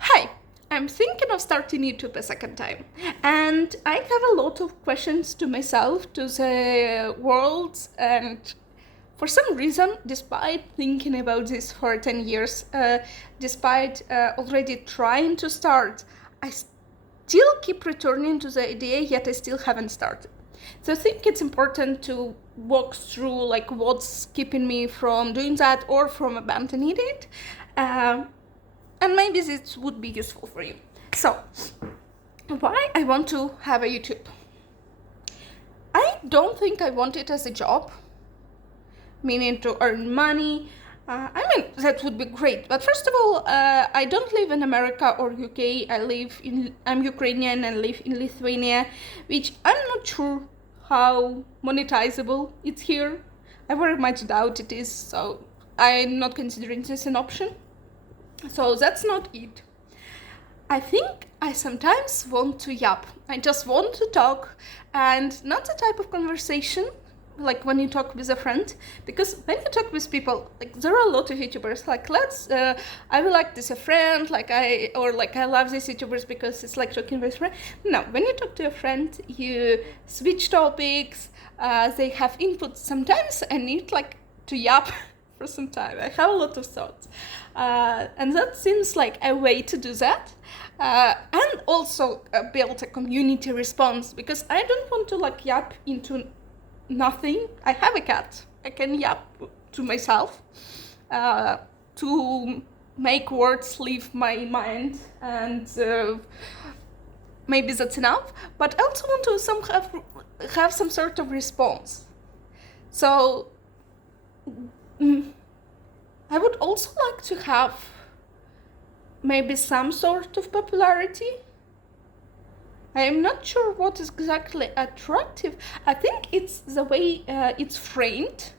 Hi, I'm thinking of starting YouTube a second time, and I have a lot of questions to myself, to the world, and for some reason, despite thinking about this for 10 years, despite already trying to start, I still keep returning to the idea, yet I still haven't started. So I think it's important to walk through like what's keeping me from doing that or from abandoning it. And maybe this would be useful for you. So, why I want to have a YouTube? I don't think I want it as a job, meaning to earn money. That would be great. But first of all, I don't live in America or UK. I'm Ukrainian and live in Lithuania, which I'm not sure how monetizable it's here. I very much doubt it is, so I'm not considering this an option. So that's not it. I think I sometimes want to yap. I just want to talk, and not the type of conversation like when you talk with a friend, because when you talk with people, like there are a lot of YouTubers, like I will like this a friend, I love these YouTubers because it's like talking with a friend. No, when you talk to a friend, you switch topics, they have input. Sometimes I need like to yap for some time. I have a lot of thoughts, and that seems like a way to do that, and also build a community response, because I don't want to like yap into nothing. I have a cat. I can yap to myself to make words leave my mind, and maybe that's enough. But I also want to have some sort of response. So I would also like to have maybe some sort of popularity. I am not sure what is exactly attractive. I think it's the way it's framed,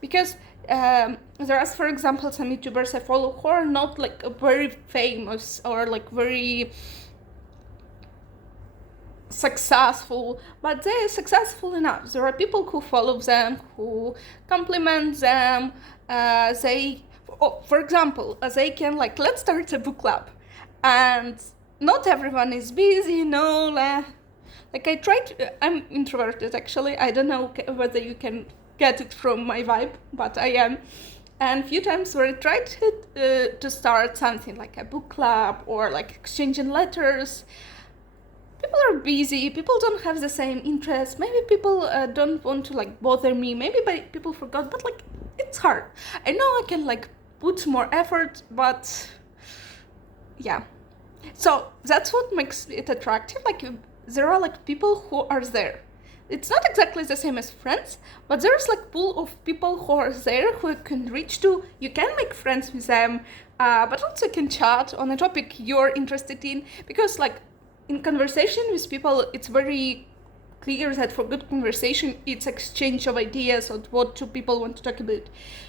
because there are, for example, some YouTubers I follow who are not like very famous or like very successful, but they're successful enough. There are people who follow them, who compliment them. For example, they can like, let's start a book club, and not everyone is busy, no. I'm introverted actually. I don't know whether you can get it from my vibe, but I am. And a few times where I tried to start something like a book club or like exchanging letters, people are busy, people don't have the same interest, maybe people don't want to like bother me, maybe people forgot, but like it's hard. I know I can like put more effort, but yeah. So that's what makes it attractive. Like there are like people who are there. It's not exactly the same as friends, but there's like pool of people who are there who you can reach to. You can make friends with them, but also can chat on a topic you're interested in, because like in conversation with people, it's very clear that for good conversation, it's exchange of ideas on what two people want to talk about.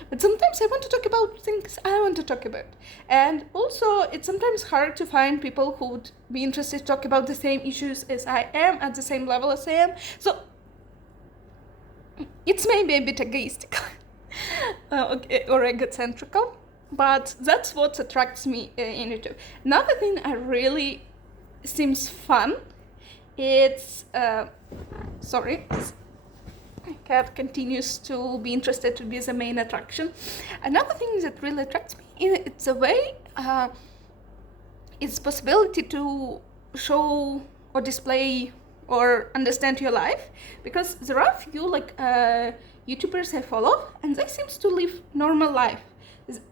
But sometimes I want to talk about things I want to talk about. And also, it's sometimes hard to find people who would be interested to talk about the same issues as I am, at the same level as I am. So, it's maybe a bit egoistic or egocentrical, but that's what attracts me in YouTube. Another thing I really seems fun, it's my cat continues to be interested to be the main attraction. Another thing that really attracts me, it's a way, it's possibility to show or display or understand your life, because there are a few like YouTubers I follow, and they seem to live normal life.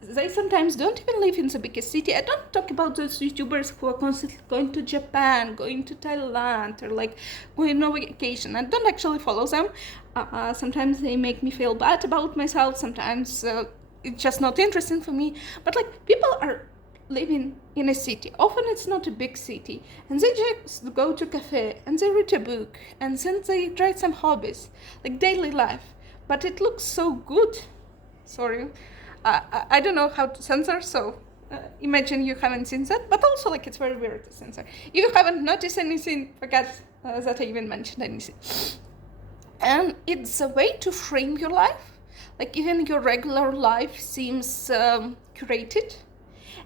They sometimes don't even live in the biggest city. I don't talk about those YouTubers who are constantly going to Japan, going to Thailand, or like going on vacation. I don't actually follow them. Sometimes they make me feel bad about myself. Sometimes it's just not interesting for me. But like people are living in a city. Often it's not a big city, and they just go to a cafe and they read a book, and then they try some hobbies, like daily life. But it looks so good. Sorry. I don't know how to censor, so imagine you haven't seen that, but also like it's very weird to censor. If you haven't noticed anything, forget that I even mentioned anything. And it's a way to frame your life, like even your regular life seems curated.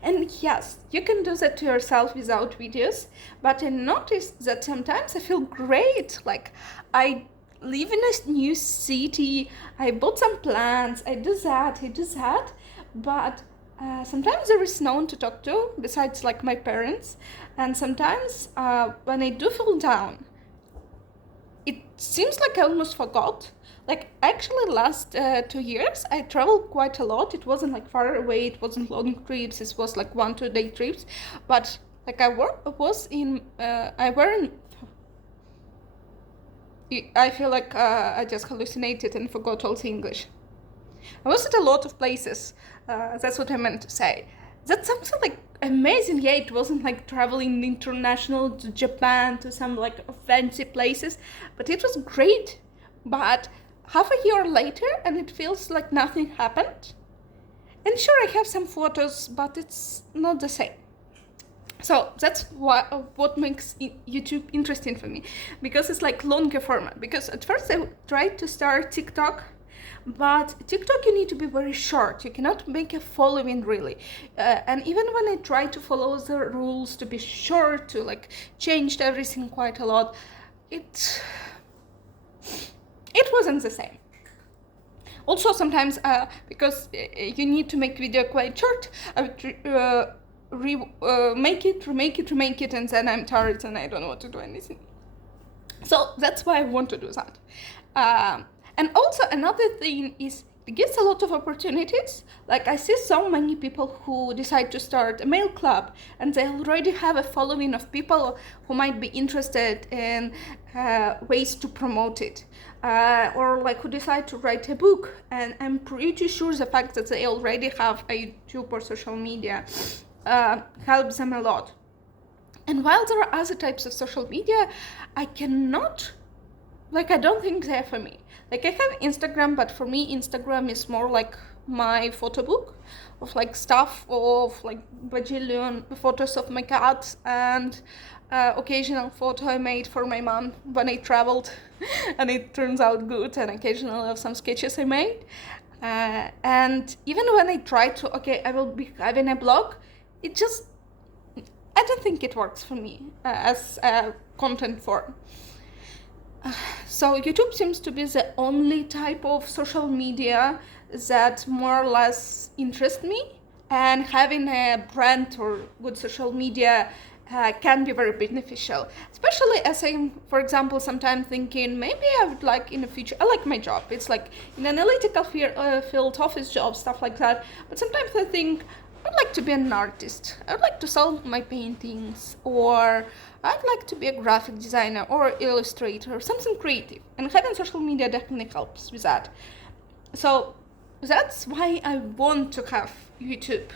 And yes, you can do that to yourself without videos, but I noticed that sometimes I feel great. Like, I live in a new city, I bought some plants, I do that, but sometimes there is no one to talk to besides like my parents, and sometimes when I do feel down, it seems like I almost forgot. Like, actually, last 2 years, I traveled quite a lot. It wasn't like far away, it wasn't long trips, it was like 1-2 day trips. But like I feel like I just hallucinated and forgot all the English. I was at a lot of places, that's what I meant to say. That sounds like amazing. Yeah, it wasn't like traveling international to Japan to some like fancy places, but it was great. But half a year later, and it feels like nothing happened. And sure, I have some photos, but it's not the same. So that's what makes YouTube interesting for me, because it's like longer format. Because at first I tried to start TikTok, but TikTok you need to be very short. You cannot make a following really. And even when I tried to follow the rules to be short, to like changed everything quite a lot, it wasn't the same. Also sometimes because you need to make video quite short, I would remake it, and then I'm tired and I don't want to do anything. So that's why I want to do that. And also another thing is it gives a lot of opportunities. Like, I see so many people who decide to start a mail club and they already have a following of people who might be interested in ways to promote it. Or like who decide to write a book, and I'm pretty sure the fact that they already have a YouTube or social media helps them a lot. And while there are other types of social media, I don't think they're for me. Like, I have Instagram, but for me Instagram is more like my photo book of like stuff, of like bajillion photos of my cat, and occasional photo I made for my mom when I traveled and it turns out good, and occasionally of some sketches I made. And even when I try to, I will be having a blog, I don't think it works for me as a content form. So YouTube seems to be the only type of social media that more or less interests me, and having a brand or good social media can be very beneficial, especially as I'm, for example, sometimes thinking maybe I would like in the future, I like my job, it's like in analytical field, office job, stuff like that, but sometimes I think I'd like to be an artist, I'd like to sell my paintings, or I'd like to be a graphic designer or illustrator, something creative, and having social media definitely helps with that. So that's why I want to have YouTube.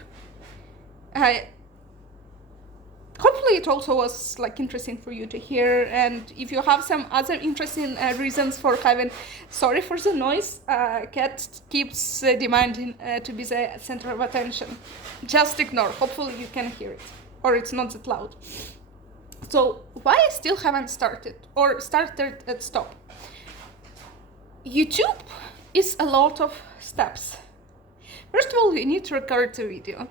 Hopefully it also was like interesting for you to hear, and if you have some other interesting reasons for having, sorry for the noise, cat keeps demanding to be the center of attention. Just ignore, hopefully you can hear it, or it's not that loud. So why I still haven't started, or started and stopped? YouTube is a lot of steps. First of all, you need to record the video.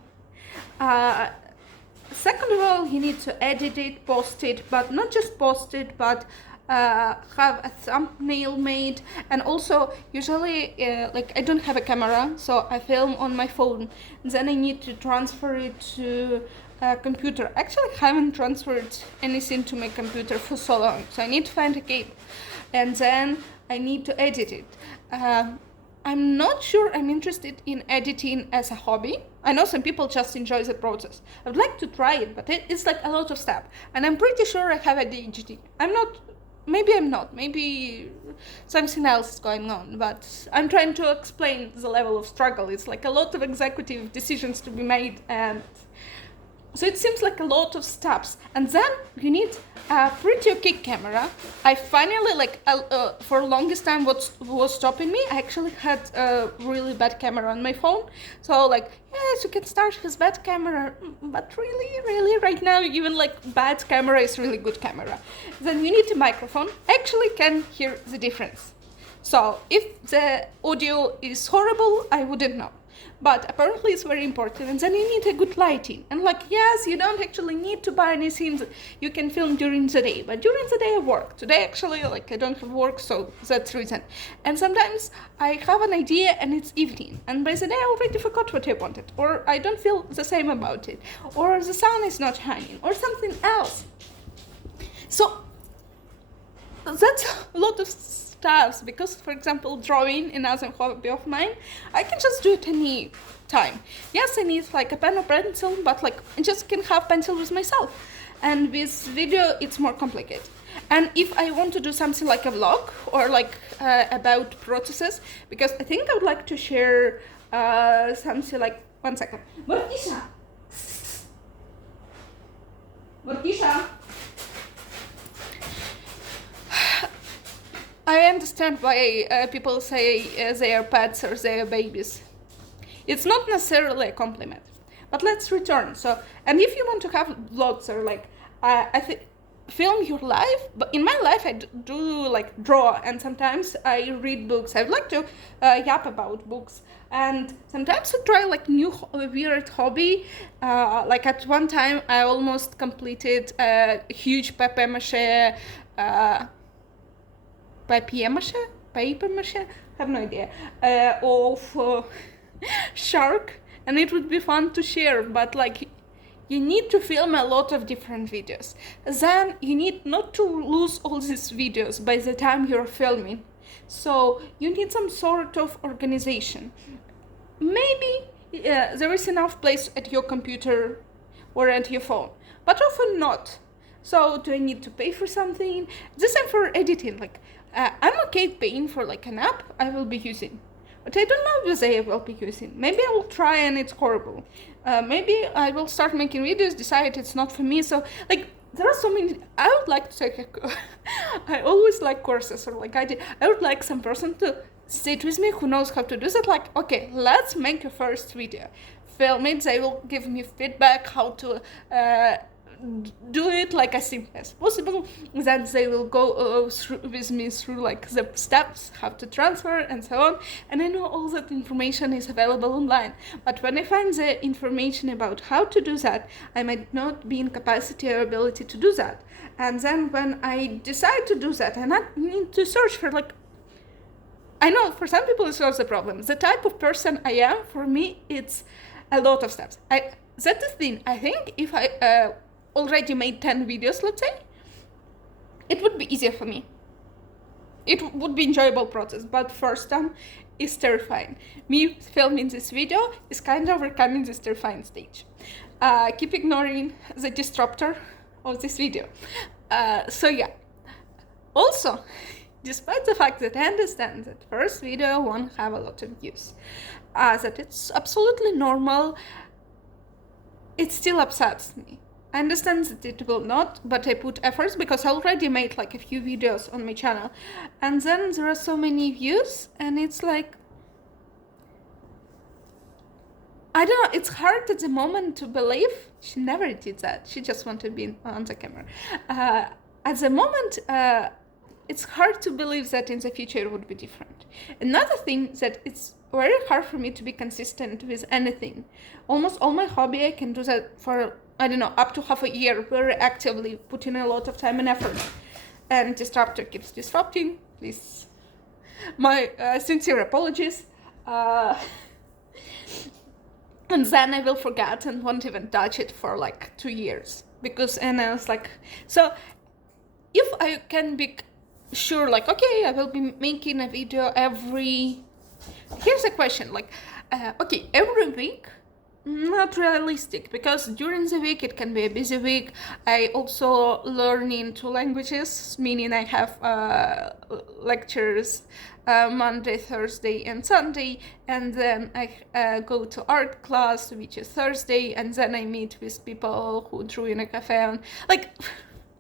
Second of all, you need to edit it, post it, but not just post it, but have a thumbnail made. And also, usually, like, I don't have a camera, so I film on my phone. Then I need to transfer it to a computer. Actually, I haven't transferred anything to my computer for so long, so I need to find a cable. And then I need to edit it. I'm not sure I'm interested in editing as a hobby. I know some people just enjoy the process. I would like to try it, but it's like a lot of steps. And I'm pretty sure I have ADHD. I'm not, maybe something else is going on, but I'm trying to explain the level of struggle. It's like a lot of executive decisions to be made, and so it seems like a lot of steps. And then you need a pretty okay camera. I finally, for longest time what was stopping me, I actually had a really bad camera on my phone. So like, yes, you can start with bad camera, but really right now, even like bad camera is really good camera. Then you need a microphone. I actually can hear the difference. So if the audio is horrible, I wouldn't know. but apparently it's very important. And then you need a good lighting. And like, yes, you don't actually need to buy any scenes. You can film during the day, but during the day I work. Today actually, like, I don't have work, so that's the reason. And sometimes I have an idea and it's evening, and by the day I already forgot what I wanted, or I don't feel the same about it, or the sun is not shining, or something else. So that's a lot of stuff, because, for example, drawing, another hobby of mine, I can just do it any time. Yes, I need like a pen or pencil, but like I just can have pencil with myself. And with video, it's more complicated. And if I want to do something like a vlog or like about processes, because I think I would like to share something like, 1 second. Mortisha! Mortisha! I understand why people say they are pets or they are babies. It's not necessarily a compliment. But let's return. So, and if you want to have vlogs or like, film your life, but in my life I do like draw, and sometimes I read books. I would like to yap about books, and sometimes I try like new weird hobby. Like at one time I almost completed a huge papier-mâché, I have no idea, of shark, and it would be fun to share, but like you need to film a lot of different videos. Then you need not to lose all these videos by the time you're filming. So you need some sort of organization. Maybe there is enough place at your computer or at your phone, but often not. So do I need to pay for something? The same for editing. Like I'm okay paying for like an app I will be using, but I don't know if I will be using. Maybe I will try and it's horrible. Maybe I will start making videos, decide it's not for me. So like there are so many. I would like to take I always like courses, or like I would like some person to sit with me who knows how to do that. Like, okay, let's make a first video, film it. They will give me feedback how to do it like as simple as possible. Then they will go through with me through like the steps, how to transfer and so on. And I know all that information is available online, but when I find the information about how to do that, I might not be in capacity or ability to do that. And then when I decide to do that, I not need to search for like, I know for some people it's also the problem. The type of person I am, for me, it's a lot of steps. That's the thing. I think if I already made 10 videos, let's say, it would be easier for me. It would be enjoyable process, but first time is terrifying. Me filming this video is kind of overcoming this terrifying stage. Keep ignoring the disruptor of this video. So yeah. Also, despite the fact that I understand that first video won't have a lot of views, that it's absolutely normal, it still upsets me. I understand that it will not, but I put efforts because I already made like a few videos on my channel, and then there are so many views, and it's like, I don't know, it's hard at the moment to believe. She never did that, she just wanted to be on the camera. At the moment, it's hard to believe that in the future it would be different. Another thing that it's very hard for me to be consistent with anything. Almost all my hobby I can do that for, I don't know, up to half a year, very actively, putting a lot of time and effort. And disruptor keeps disrupting. Please, my sincere apologies. And then I will forget and won't even touch it for like 2 years. And I was like, so if I can be sure, like, okay, I will be making a video here's a question, like, okay, every week, not realistic, because during the week it can be a busy week. I also learning 2 languages, meaning I have lectures Monday, Thursday and Sunday, and then I go to art class, which is Thursday, and then I meet with people who drew in a cafe, and like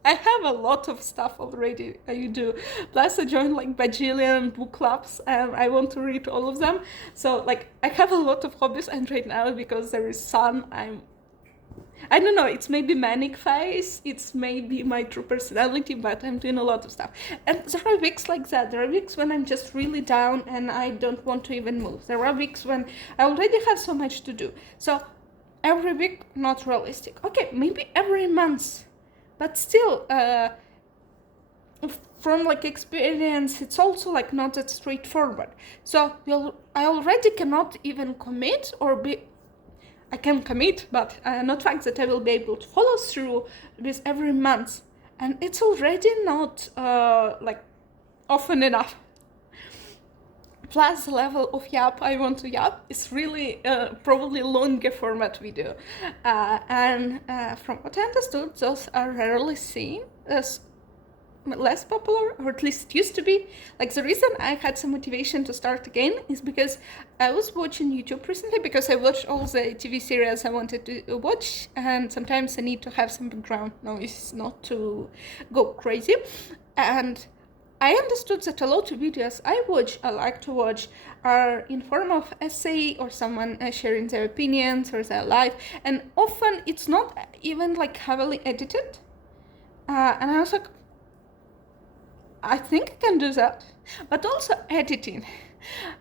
I have a lot of stuff already I do. Plus I joined like bajillion book clubs and I want to read all of them. So like I have a lot of hobbies, and right now because there is sun, I'm I don't know, it's maybe manic phase, it's maybe my true personality, but I'm doing a lot of stuff. And there are weeks like that. There are weeks when I'm just really down and I don't want to even move. There are weeks when I already have so much to do. So every week, not realistic. Okay, maybe every month, but still, from like experience, it's also like not that straightforward. So I already cannot even commit or be. I can commit, but not fact that I will be able to follow through with every month, and it's already not like often enough. Plus, the level of yap I want to yap is really probably longer format video, and from what I understood, those are rarely seen as less popular, or at least used to be. Like, the reason I had some motivation to start again is because I was watching YouTube recently, because I watched all the TV series I wanted to watch, and sometimes I need to have some background noise not to go crazy. And I understood that a lot of videos I like to watch, are in form of essay or someone sharing their opinions or their life, and often it's not even like heavily edited. And I was like, I think I can do that, but also editing.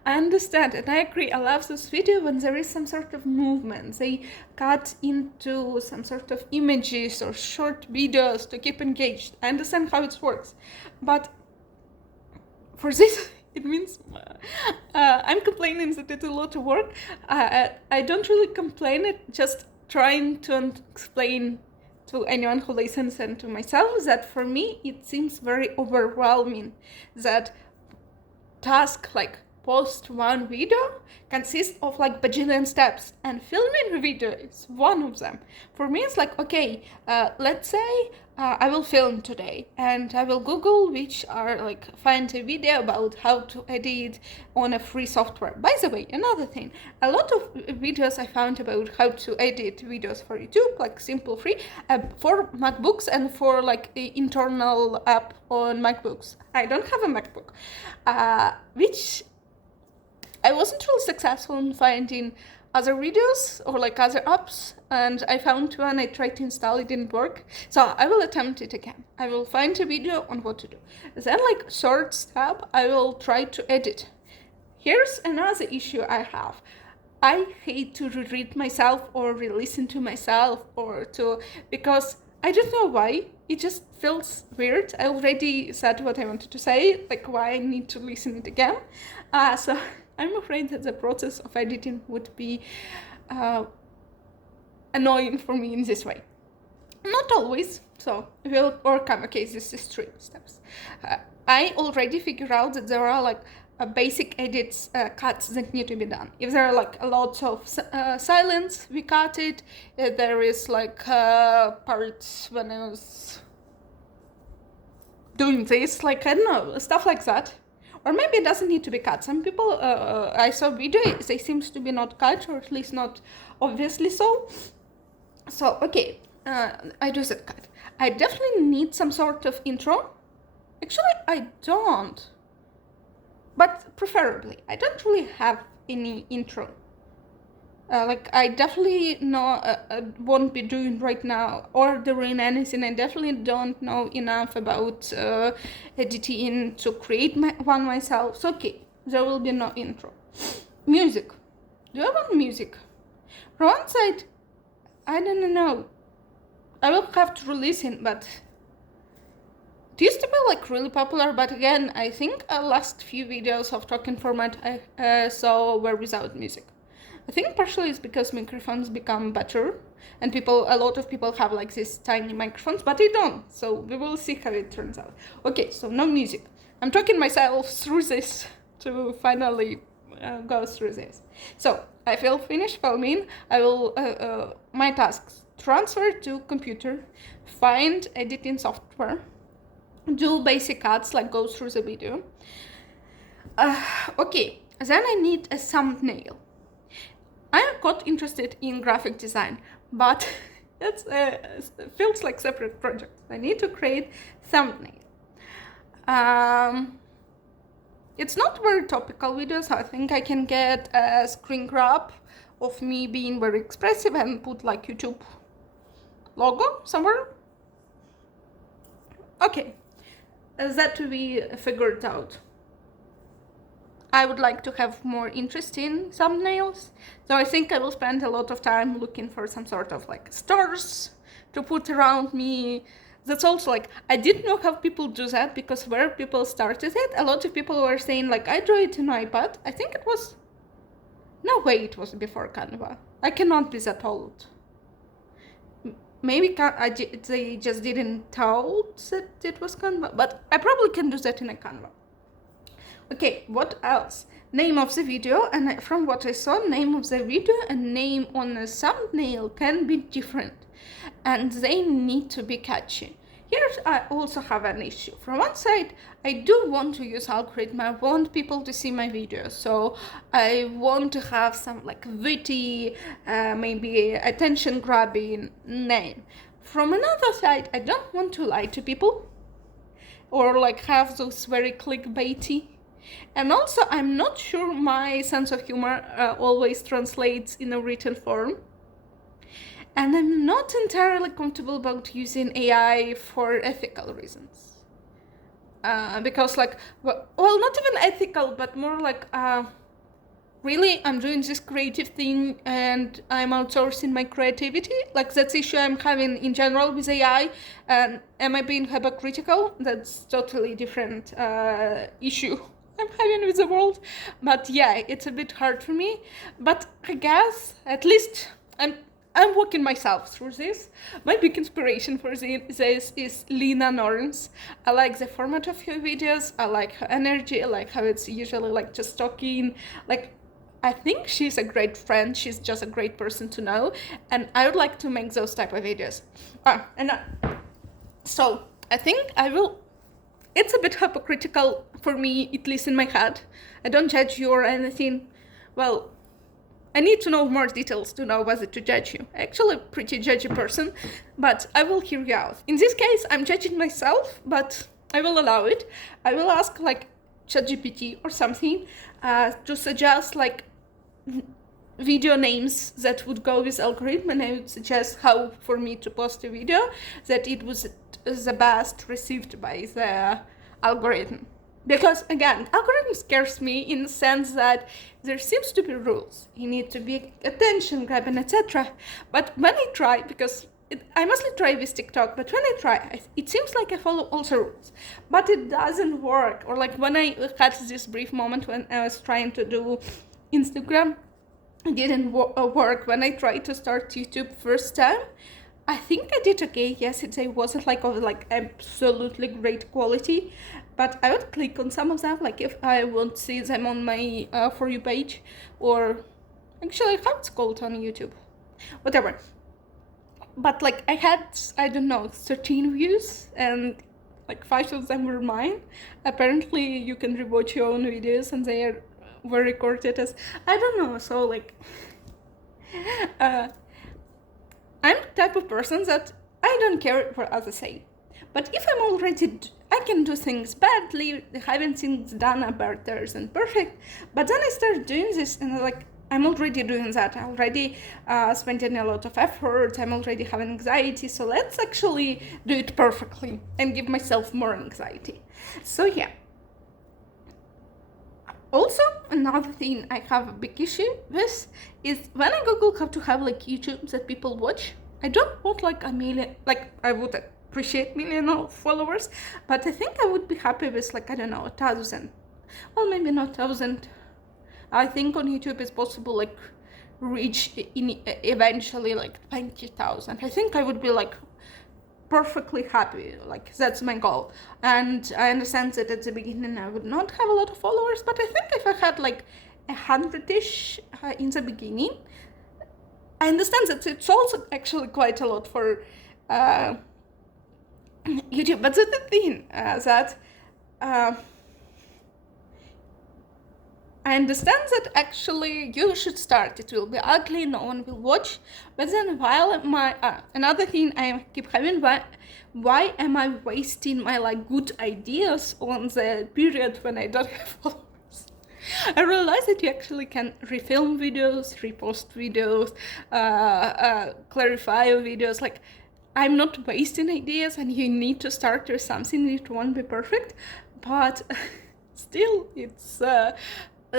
I understand and I agree. I love this video when there is some sort of movement. They cut into some sort of images or short videos to keep engaged. I understand how it works, but for this, it means I'm complaining that it's a lot of work. I don't really complain it, just trying to explain to anyone who listens and to myself that for me it seems very overwhelming that task like post one video consists of like bajillion steps, and filming a video is one of them. For me, it's like, okay, let's say I will film today and I will Google which are like find a video about how to edit on a free software. By the way, another thing, a lot of videos I found about how to edit videos for YouTube, like simple free, for MacBooks and for like the internal app on MacBooks. I don't have a MacBook, which I wasn't really successful in finding other videos or like other apps, and I found one, I tried to install, it didn't work. So I will attempt it again. I will find a video on what to do. Then like shorts tab, I will try to edit. Here's another issue I have. I hate to reread myself or re-listen to myself because I don't know why. It just feels weird. I already said what I wanted to say, like why I need to listen it again. So I'm afraid that the process of editing would be annoying for me in this way. Not always, so we'll overcome. Okay, this is 3 steps. I already figured out that there are like basic edits, cuts that need to be done. If there are like a lot of silence, we cut it. There is like parts when I was doing this, like, I don't know, stuff like that. Or maybe it doesn't need to be cut. Some people, I saw video, they seems to be not cut, or at least not obviously so. So, okay, I do that cut. I definitely need some sort of intro. Actually, I don't. But preferably, I don't really have any intro. Like, I definitely won't be doing right now or doing anything. I definitely don't know enough about editing to create one myself. So, okay, there will be no intro. Music. Do I want music? From one side, I don't know. I will have to release it, but it used to be like really popular, but again, I think last few videos of talking format I saw were without music. I think partially it's because microphones become better, and a lot of people have like these tiny microphones, but I don't. So we will see how it turns out. Okay, so no music. I'm talking myself through this to finally go through this. So I will finish filming. I will my tasks: transfer to computer, find editing software, do basic cuts, like go through the video. Okay, then I need a thumbnail. I got interested in graphic design, but it feels like separate project. I need to create thumbnail. It's not very topical videos. I think I can get a screen grab of me being very expressive and put like YouTube logo somewhere. Okay, that to be figured out. I would like to have more interesting thumbnails, so I think I will spend a lot of time looking for some sort of like stars to put around me. That's also like, I didn't know how people do that, because where people started it, a lot of people were saying like, I drew it in iPad. I think it was, no way it was before Canva. I cannot be that old. Maybe they just didn't tell that it was Canva, but I probably can do that in a Canva. Okay, what else? Name of the video, and from what I saw, name of the video and name on the thumbnail can be different, and they need to be catchy. Here I also have an issue. From one side, I do want to use algorithm. I want people to see my videos, so I want to have some like witty, maybe attention-grabbing name. From another side, I don't want to lie to people or like have those very clickbaity. And also, I'm not sure my sense of humor always translates in a written form. And I'm not entirely comfortable about using AI for ethical reasons. Because like, well, not even ethical, but more like, really, I'm doing this creative thing and I'm outsourcing my creativity. Like, that's the issue I'm having in general with AI. And am I being hypocritical? That's totally different issue I'm having with the world. But yeah, it's a bit hard for me. But I guess at least I'm walking myself through this. My big inspiration for this is Lena Norns. I like the format of her videos. I like her energy. I like how it's usually like just talking. Like, I think she's a great friend. She's just a great person to know. And I would like to make those type of videos. So I think I will. It's a bit hypocritical for me, at least in my head. I don't judge you or anything. Well, I need to know more details to know whether to judge you. Actually, a pretty judgy person, but I will hear you out. In this case, I'm judging myself, but I will allow it. I will ask like ChatGPT or something to suggest like video names that would go with algorithm, and I would suggest how for me to post a video that it was the best received by the algorithm. Because again, algorithm scares me in the sense that there seems to be rules. You need to be attention grabbing, etc. But when I try, because I mostly try with TikTok, but when I try, it seems like I follow also rules, but it doesn't work. Or like when I had this brief moment when I was trying to do Instagram, it didn't work. When I tried to start YouTube first time, I think I did okay. Yes, it wasn't like of like absolutely great quality, but I would click on some of them, like if I won't see them on my For You page, or actually how it's called on YouTube, whatever. But like I had, I don't know, 13 views, and like 5 of them were mine. Apparently you can rewatch your own videos and were recorded as, I don't know, so like I'm the type of person that I don't care what others say. But if I'm already, I can do things badly, having things done are better than perfect. But then I start doing this and I'm already doing that. I'm already spending a lot of effort. I'm already having anxiety. So let's actually do it perfectly and give myself more anxiety. So yeah. Also, another thing I have a big issue with is when I Google how to have like YouTube that people watch, I don't want like a million, like I would appreciate million of followers, but I think I would be happy with like, I don't know, 1,000. Well, maybe not 1,000. I think on YouTube it's possible like reach eventually like 20,000. I think I would be like perfectly happy, like that's my goal. And I understand that at the beginning I would not have a lot of followers, but I think if I had like 100-ish in the beginning, I understand that it's also actually quite a lot for YouTube. But that's the thing that I understand that actually you should start. It will be ugly, no one will watch. But then while another thing I keep having, why am I wasting my like good ideas on the period when I don't have followers? I realized that you actually can refilm videos, repost videos, clarify videos. Like I'm not wasting ideas, and you need to start with something. It won't be perfect, but still, it's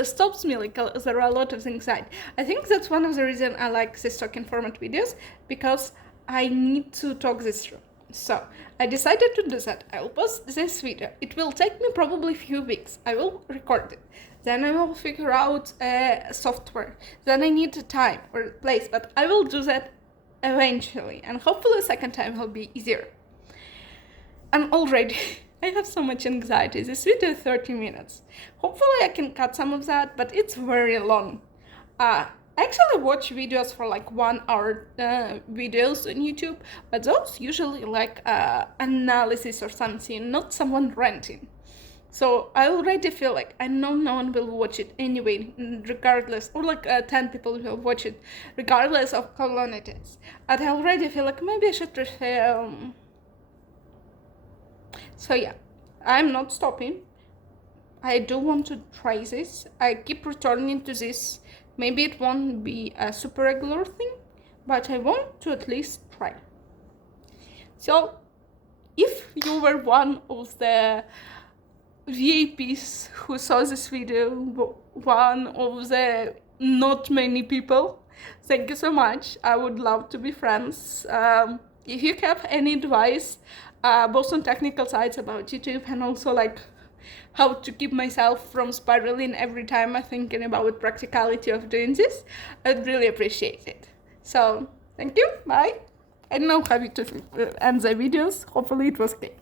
stops me. Like there are a lot of things. I think that's one of the reasons I like this talking format videos, because I need to talk this through. So I decided to do that. I will post this video. It will take me probably a few weeks. I will record it. Then I will figure out software. Then I need time or place, but I will do that eventually. And hopefully the second time will be easier. And already, I have so much anxiety. This video is 30 minutes. Hopefully I can cut some of that, but it's very long. I actually watch videos for like 1 hour videos on YouTube, but those usually like analysis or something, not someone ranting. So I already feel like I know no one will watch it anyway, regardless, or like 10 people will watch it, regardless of how long it is. And I already feel like maybe I should refilm. So yeah, I'm not stopping. I do want to try this. I keep returning to this. Maybe it won't be a super regular thing, but I want to at least try. So if you were one of the VIPs who saw this video, one of the not many people, thank you so much. I would love to be friends. If you have any advice, both on technical sides about YouTube and also like how to keep myself from spiraling every time I'm thinking about practicality of doing this, I'd really appreciate it. So thank you, bye. I don't know how to end the videos. Hopefully it was okay.